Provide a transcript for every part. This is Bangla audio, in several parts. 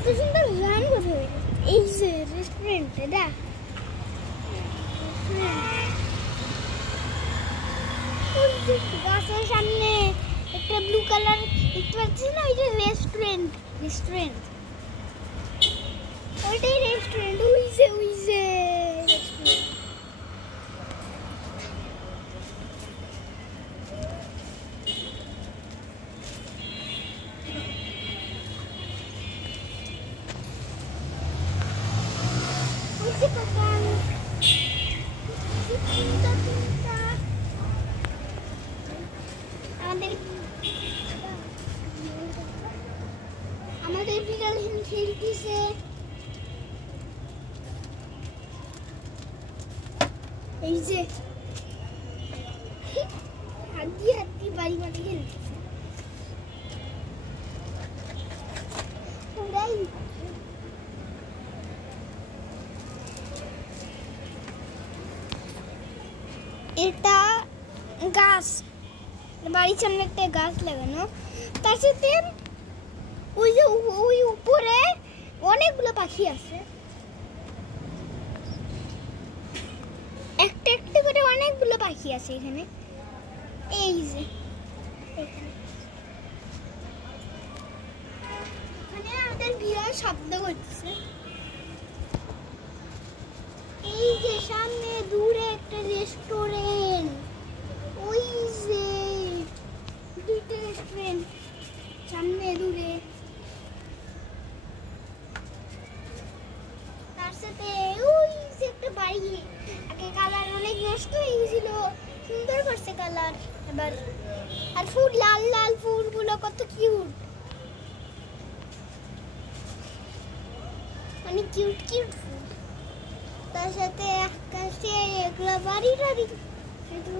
কত সুন্দর গান বসে এই যে রেস্টুরেন্ট এটা গাছের সামনে একটা ব্লু কালার দেখতে পাচ্ছি না ওইটা রেস্টুরেন্ট ওইটাই রেস্টুরেন্ট ওই যে আমাদের বিড়াল খেলতেছে এই যে হাতি বাড়ি মাঠে খেলতেছে এটা গাছ বাড়ির সামনে একটা গাছ লাগানো তার সাথে ওই উপরে অনেকগুলো পাখি আছে একটা একটা করে অনেকগুলো পাখি আছে এখানে এই যে এখানে আমাদের বিড়াল শব্দ করতেছে এই যে সামনে দূরে একটা রেস্টুরেন্ট ওই যে দুইটা রেস্টুরেন্ট সামনে দূরে তার সাথে ওই যে একটা বাড়ি আগে কালার অনেক নষ্ট হয়ে গেছিল সুন্দর করছে কালার এবার আর ফুল লাল লাল ফুলগুলো কত কিউট অনেক কিউট ফুল তার সাথে আকাশে এগুলো বাড়ি শুধু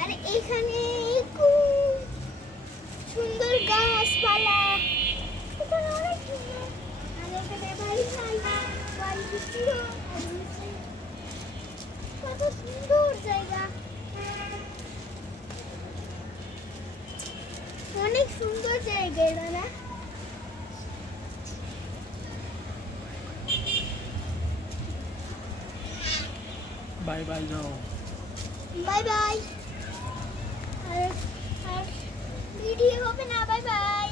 আর এখানে খুব সুন্দর গাছপালা এখানে অনেক সুন্দর আর এখানে বাড়ি ছিল কত সুন্দর জায়গা অনেক সুন্দর জায়গা এটা না বাই বাই যাও বাই বাই আর ভিডিও হবে না বাই বাই